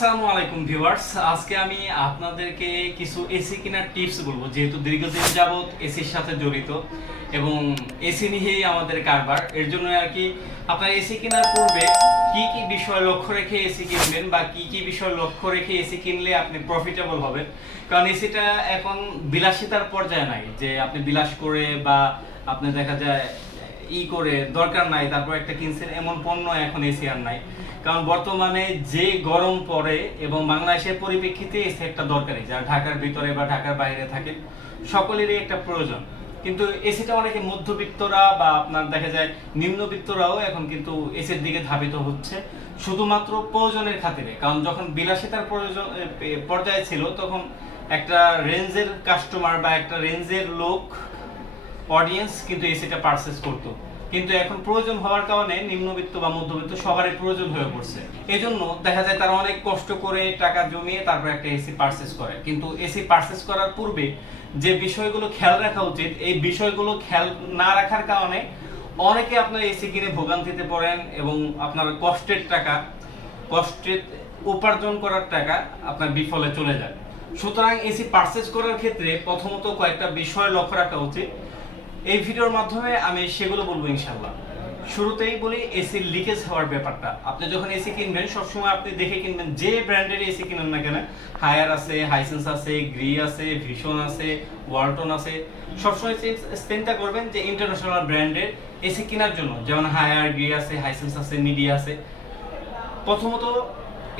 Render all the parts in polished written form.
আসসালামু আলাইকুম ভিউয়ার্স, আজকে আমি আপনাদেরকে কিছু এসি কেনার টিপস বলবো। যেহেতু দীর্ঘদিন যাবত এসির সাথে জড়িত এবং এসি নিয়েই আমাদের কারবার, এর জন্য আর কি আপনার এসি কেনার পূর্বে কি কি বিষয় লক্ষ্য রেখে এসি কিনবেন বা কি কি বিষয় লক্ষ্য রেখে এসি কিনলে আপনি প্রফিটেবল হবেন। কারণ এসিটা এখন বিলাসিতার পর্যায়ে নাই যে আপনি বিলাস করে বা আপনি দেখা যায় করে দরকার নাই তারপর একটা কিনছেন, এমন পণ্য এখন এসি আর নাই। কারণ বর্তমানে যে গরম পড়ে এবং বাংলাদেশের পরিপ্রেক্ষিতে এসি একটা দরকারি, যারা ঢাকার ভিতরে বা ঢাকার বাইরে থাকেন সকলেরই একটা প্রয়োজন। কিন্তু এসিটা অনেকে মধ্যবিত্তরা বা আপনার দেখা যায় নিম্নবিত্তরাও এখন কিন্তু এসির দিকে ধাবিত হচ্ছে শুধুমাত্র প্রয়োজনের খাতিরে। কারণ যখন বিলাসিতার প্রয়োজন পর্যায়ে ছিল তখন একটা রেঞ্জের কাস্টমার বা একটা রেঞ্জের লোক অডিয়েন্স কিন্তু এসিটা পারচেজ করতো, কিন্তু এখন প্রয়োজন হওয়ার কারণে নিম্নবিত্ত বা মধ্যবিত্ত সবারই প্রয়োজন হয়ে পড়ছে। এজন্য দেখা যায় তারা অনেক কষ্ট করে টাকা জমিয়ে তারপর একটা এসি পারচেজ করে। কিন্তু এসি পারচেজ করার পূর্বে যে বিষয়গুলো খেয়াল রাখা উচিত, এই বিষয়গুলো খেয়াল না রাখার কারণে অনেকে আপনার এসি কিনে ভোগান্তিতে পড়েন এবং আপনার কষ্টের উপার্জন করার টাকা আপনার বিফলে চলে যায়। সুতরাং এসি পারচেজ করার ক্ষেত্রে প্রথমত কয়েকটা বিষয় লক্ষ্য রাখা উচিত। এই ভিডিওর মাধ্যমে আমি সেগুলো বলবো ইনশাআল্লাহ। শুরুতেই বলি এসির লিকেজ হওয়ার ব্যাপারটা। আপনি যখন এসি কিনবেন সবসময় আপনি দেখে কিনবেন, যে ব্র্যান্ডের এসি কিনেন না কেন, হায়ার আছে, হাইসেন্স আছে, গ্রি আছে, ভিশন আছে, ওয়ালটন আছে, সবসময় চিন্তা করবেন যে ইন্টারন্যাশনাল ব্র্যান্ডের এসি কেনার জন্য, যেমন হায়ার, গ্রি আছে, হাইসেন্স আছে, মিডিয়া আছে। প্রথমত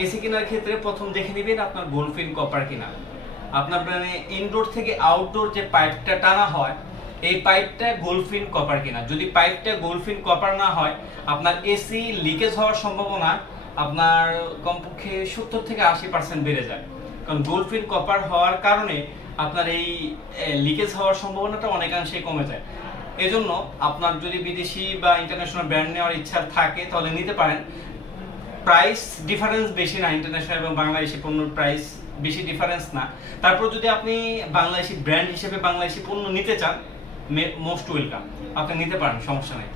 এসি কেনার ক্ষেত্রে প্রথম দেখে নেবেন আপনার গোল্ডফিন কপার কিনা। আপনার মানে ইনডোর থেকে আউটডোর যে পাইপটা টানা হয় এই পাইপটা গোল্ডফিন কপার কিনা। যদি পাইপটা গোল্ডফিন কপার না হয় আপনার এসি লিকেজ হওয়ার সম্ভাবনা আপনার কমপক্ষে 70 থেকে 80% বেড়ে যায়। কারণ গোল্ডফিন কপার হওয়ার কারণে আপনার এই লিকেজ হওয়ার সম্ভাবনাটা অনেকাংশেই কমে যায়। এজন্য আপনার যদি বিদেশি বা ইন্টারন্যাশনাল ব্র্যান্ড নেওয়ার ইচ্ছা থাকে তাহলে নিতে পারেন। প্রাইস ডিফারেন্স বেশি না, ইন্টারন্যাশনাল এবং বাংলাদেশি পণ্যের প্রাইস বেশি ডিফারেন্স না। তারপর যদি আপনি বাংলাদেশি ব্র্যান্ড হিসেবে বাংলাদেশি পণ্য নিতে চান, মোস্ট ওয়েলকাম, আপনি নিতে পারেন, সমস্যা নেই।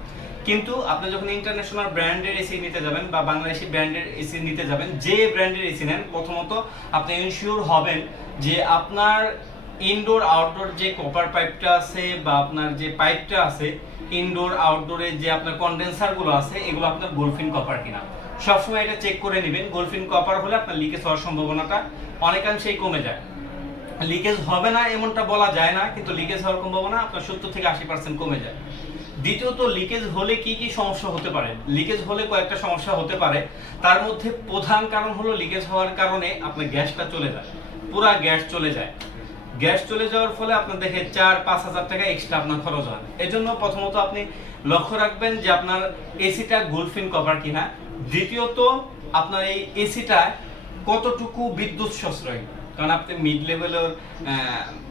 কিন্তু আপনি যখন ইন্টারন্যাশনাল ব্র্যান্ডের এসি নিতে যাবেন বা বাংলাদেশি ব্র্যান্ডের এসি নিতে যাবেন, যে ব্র্যান্ডের এসি নেন প্রথমত আপনি ইনশিওর হবেন যে আপনার ইনডোর আউটডোর যে কপার পাইপটা আছে বা আপনার যে পাইপটা আছে ইনডোর আউটডোরে যে আপনার কন্ডেন্সারগুলো আছে এগুলো আপনার গোল্ডফিন কপার কিনা। সবসময় এটা চেক করে নেবেন। গোল্ডফিন কপার হলে আপনার লিকেজ হওয়ার সম্ভাবনাটা অনেকাংশেই কমে যায়। লিকেজ হবে না এমনটা বলা যায় না, কিন্তু লিকেজ হওয়ার সম্ভাবনা আপনার 70 থেকে 80% কমে যায়। দ্বিতীয়ত লিকেজ হলে কি কি সমস্যা হতে পারে? লিকেজ হলে কয়েকটা সমস্যা হতে পারে। তার মধ্যে প্রধান কারণ হলো লিকেজ হওয়ার কারণে আপনার গ্যাসটা চলে যায়, পুরা গ্যাস চলে যায়। গ্যাস চলে যাওয়ার ফলে আপনার দেখে 4-5 হাজার টাকা এক্সট্রা আপনার খরচ হয়। এজন্য প্রথমত আপনি লক্ষ্য রাখবেন যে আপনার এসিটা গোল্ডফিন কভার কিনা। দ্বিতীয়ত আপনার এই এসিটা কতটুকু বিদ্যুৎ সাশ্রয়ী। কারণ আপনি মিড লেভেলের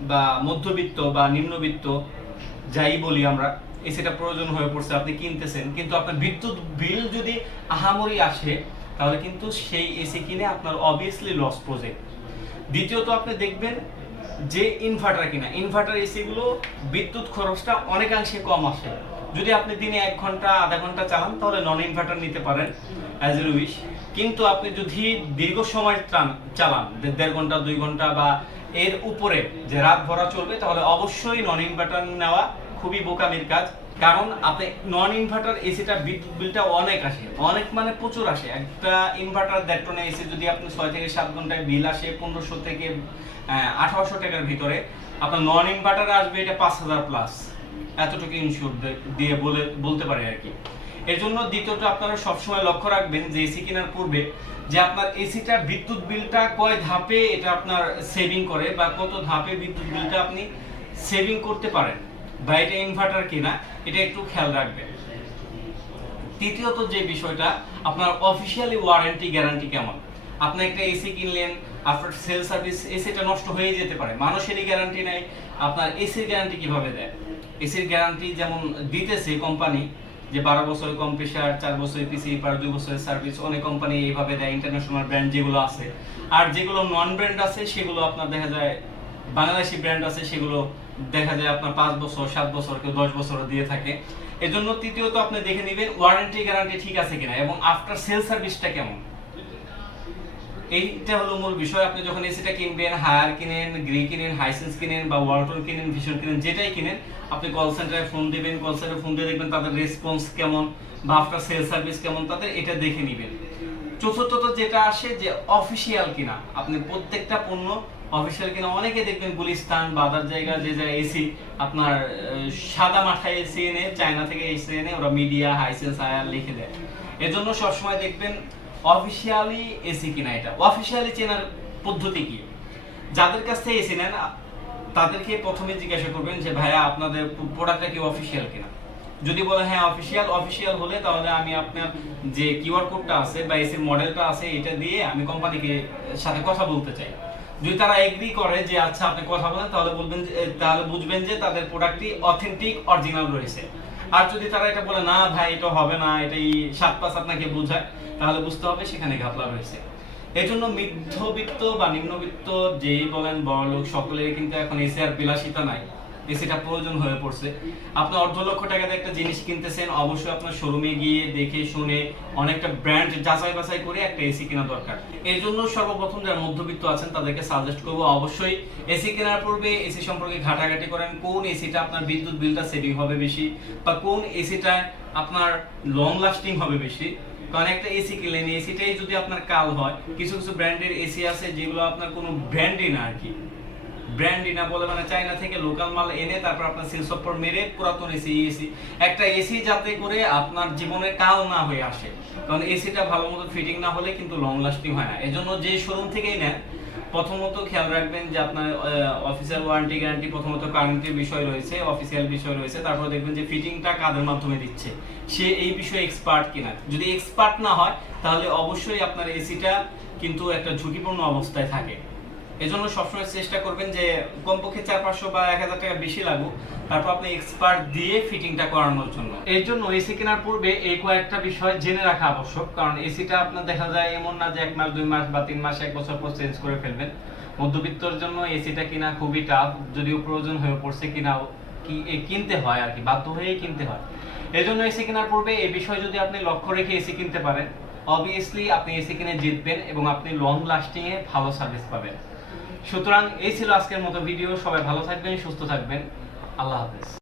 বা মধ্যবিত্ত বা নিম্নবিত্ত যাই বলি আমরা, এসিটা প্রয়োজন হয়ে পড়ছে, আপনি কিনতেছেন, কিন্তু আপনার বিদ্যুৎ বিল যদি আহামরি আসে তাহলে কিন্তু সেই এসি কিনে আপনার অবভিয়াসলি লস প্রজেক্ট। দ্বিতীয়ত আপনি দেখবেন যে ইনভার্টার কিনা, ইনভার্টার এসিগুলো বিদ্যুৎ খরচটা অনেকাংশে কম আসে। যদি আপনি দিনে 1 ঘন্টা আধা ঘন্টা চালান তাহলে নন ইনভার্টার নিতে পারেন, অ্যাজ ইউ উইশ। কিন্তু আপনি যদি দীর্ঘ সময় চালান 1.5 ঘন্টা 2 ঘন্টা বা এর উপরে, যে রাত ভরা চলবে, তাহলে অবশ্যই নন ইনভার্টার নেওয়া খুবই বোকামির কাজ। কারণ আপনি নন ইনভার্টার এসিটা বিদ্যুৎ বিলটা অনেক আসে, অনেক মানে প্রচুর আসে। একটা ইনভার্টার 1.5 টন এসি যদি আপনি 6 থেকে 7 ঘন্টায় বিল আসে 1500 থেকে 1800 টাকার ভিতরে, আপনার নন ইনভার্টারে আসবে এটা 5000 প্লাস, এতটুকু ইনশিওর দিয়ে বলতে পারে আর কি। এর জন্য দ্বিতীয়ত আপনারা সবসময় লক্ষ্য রাখবেন যে এসি কেনার পূর্বে যে আপনার এসিটা বিদ্যুৎ বিলটা কয় ধাপে এটা আপনার সেভিং করে বা কত ধাপে বিদ্যুৎ বিলটা আপনি সেভিং করতে পারেন, বা এটা ইনভার্টার কিনা এটা একটু খেয়াল রাখবেন। তৃতীয়ত যে বিষয়টা, আপনার অফিসিয়ালি ওয়ারেন্টি গ্যারান্টি কেমন। আপনি একটা এসি কিনলেন, আফটার সেল সার্ভিস এসিটা নষ্ট হয়ে যেতে পারে, মানুষেরই গ্যারান্টি নাই, আপনার এসির গ্যারান্টি কিভাবে দেয়? এসির গ্যারান্টি যেমন দিতেছে কোম্পানি যে 12 বছরের কম্প্রেসার, 4 বছরের পিসি, 2 বছরের সার্ভিস, অনেক কোম্পানি এইভাবে দেয়, ইন্টারন্যাশনাল ব্র্যান্ড যেগুলো আছে। আর যেগুলো নন ব্র্যান্ড আছে সেগুলো আপনার দেখা যায়, বাংলাদেশি ব্র্যান্ড আছে সেগুলো দেখা যায় আপনার 5 বছর, 7 বছর, কেউ 10 বছরও দিয়ে থাকে। এজন্য তৃতীয়ত আপনি দেখে নেবেন ওয়ারেন্টি গ্যারান্টি ঠিক আছে কিনা এবং আফটার সেল সার্ভিসটা কেমন। এইটা হলো মূল বিষয়। আপনি যখন এসিটা কিনবেন, হায়ার কিনেন, গ্রি কিনেন, হাইসেন্স কিনেন বা ওয়ালটন কিনেন, ভিশন কিনেন, যেটাই কিনেন, আপনি কল সেন্টারে ফোন দিবেন। কল সেন্টারে ফোন দিয়ে দেখবেন তাদের রেসপন্স কেমন বা আফটার সেল সার্ভিস কেমন তাদের, এটা দেখে নেবেন। চতুর্থত যেটা আসে যে অফিসিয়াল কিনা, আপনি প্রত্যেকটা পণ্য অফিসিয়াল কিনা। অনেকে দেখবেন গুলিস্তান বা আদার জায়গা যে জায়গায় এসি আপনার সাদা মাথায় এসি এনে, চায়না থেকে এসি এনে ওরা মিডিয়া, হাইসেন্স, হায়ার লিখে দেয়। এজন্য সবসময় দেখবেন অফিসিয়ালি এসি কিনা। এটা অফিসিয়ালি চেনার পদ্ধতি কি? যাদের কাছ থেকে এসি নেন তাদেরকে প্রথমে জিজ্ঞাসা করবেন যে ভাইয়া আপনাদের প্রোডাক্টটা কি অফিসিয়াল কিনা। যদি বলে হ্যাঁ অফিসিয়াল হলে তাহলে আমি আপনার যে কিউআর কোডটা আছে বা এসির মডেলটা আছে এটা দিয়ে আমি কোম্পানিকে সাথে কথা বলতে চাই। যদি তারা এগ্রি করে যে আচ্ছা আপনি কথা বলেন, তাহলে বলবেন যে, তাহলে বুঝবেন যে তাদের প্রোডাক্টটি অথেন্টিক অরিজিনাল রয়েছে। আর যদি তারা এটা বলে না ভাই এটা হবে না, এটাই 7-5 আপনাকে বোঝায়, তাহলে বুঝতে হবে সেখানে ঘাপলা রয়েছে। এই জন্য মধ্যবিত্ত বা নিম্নবিত্ত যেই বলেন বড়লোক সকলেরই কিন্তু এখন এসি আর বিলাসিতা নাই, এসিটা প্রয়োজন হয়ে পড়ছে। আপনি অর্ধ লক্ষ টাকাতে একটা জিনিস কিনতেছেন, অবশ্যই আপনার শোরুমে গিয়ে দেখে শুনে অনেকটা ব্র্যান্ড যাচাই বাছাই করে একটা এসি কেনা দরকার। এর জন্য সর্বপ্রথম যারা মধ্যবিত্ত আছেন তাদেরকে সাজেস্ট করব অবশ্যই এসি কেনার পূর্বে এসি সম্পর্কে ঘাটাঘাটি করেন। কোন এসিটা আপনার বিদ্যুৎ বিলটা সেভিং হবে বেশি বা কোন এসিটা আপনার লং লাস্টিং হবে বেশি। কারণ একটা এসি কিনলেন, এসিটাই যদি আপনার কাল হয়, কিছু কিছু ব্র্যান্ডের এসি আছে যেগুলো আপনার কোনো ব্র্যান্ডই না আর কি, ব্র্যান্ডই না বলে মানে চায়না থেকে লোকাল মাল এনে তারপর আপনার সেলস অফার মেরে পুরাতন এসি একটা এসি যাতে করে আপনার জীবনে কাল না হয়ে আসে। কারণ এসিটা ভালো মতো ফিটিং না হলে কিন্তু লং লাস্টিং হয় না। এজন্য যে শোরুম থেকেই নেন প্রথমত খেয়াল রাখবেন যে আপনার অফিসিয়াল ওয়ারেন্টি গ্যারান্টি, প্রথমত কারেন্টের বিষয় রয়েছে, অফিসিয়াল বিষয় রয়েছে, তারপর দেখবেন যে ফিটিংটা কাদের মাধ্যমে দিচ্ছে, সে এই বিষয়ে এক্সপার্ট কিনা। যদি এক্সপার্ট না হয় তাহলে অবশ্যই আপনার এসিটা কিন্তু একটা ঝুঁকিপূর্ণ অবস্থায় থাকে। এজন্য সবসময় চেষ্টা করবেন যে কমপক্ষে 400-500 বা 1000 টাকা বেশি লাগুক, তারপর আপনি এক্সপার্ট দিয়ে ফিটিংটা করানোর জন্য। এর জন্য এসি কেনার পূর্বে এই কয়েকটা বিষয় জেনে রাখা আবশ্যক। কারণ এসিটা আপনার দেখা যায় এমন না যে 1 মাস 2 মাস বা 3 মাস 1 বছর পর চেঞ্জ করে ফেলবেন। মধ্যবিত্তর জন্য এসিটা কিনা খুবই টাফ, যদিও প্রয়োজন হয়ে পড়ছে কিনতে হয় আর কি, বাধ্য হয়েই কিনতে হয়। এই জন্য এসি কেনার পূর্বে এই বিষয় যদি আপনি লক্ষ্য রেখে এসি কিনতে পারেন, অবভিয়াসলি আপনি এসি কিনে জিতবেন এবং আপনি লং লাস্টিং এ ভালো সার্ভিস পাবেন। সুতরাং এই ছিল আজকের মতো ভিডিও। সবাই ভালো থাকবেন, সুস্থ থাকবেন। আল্লাহ হাফেজ।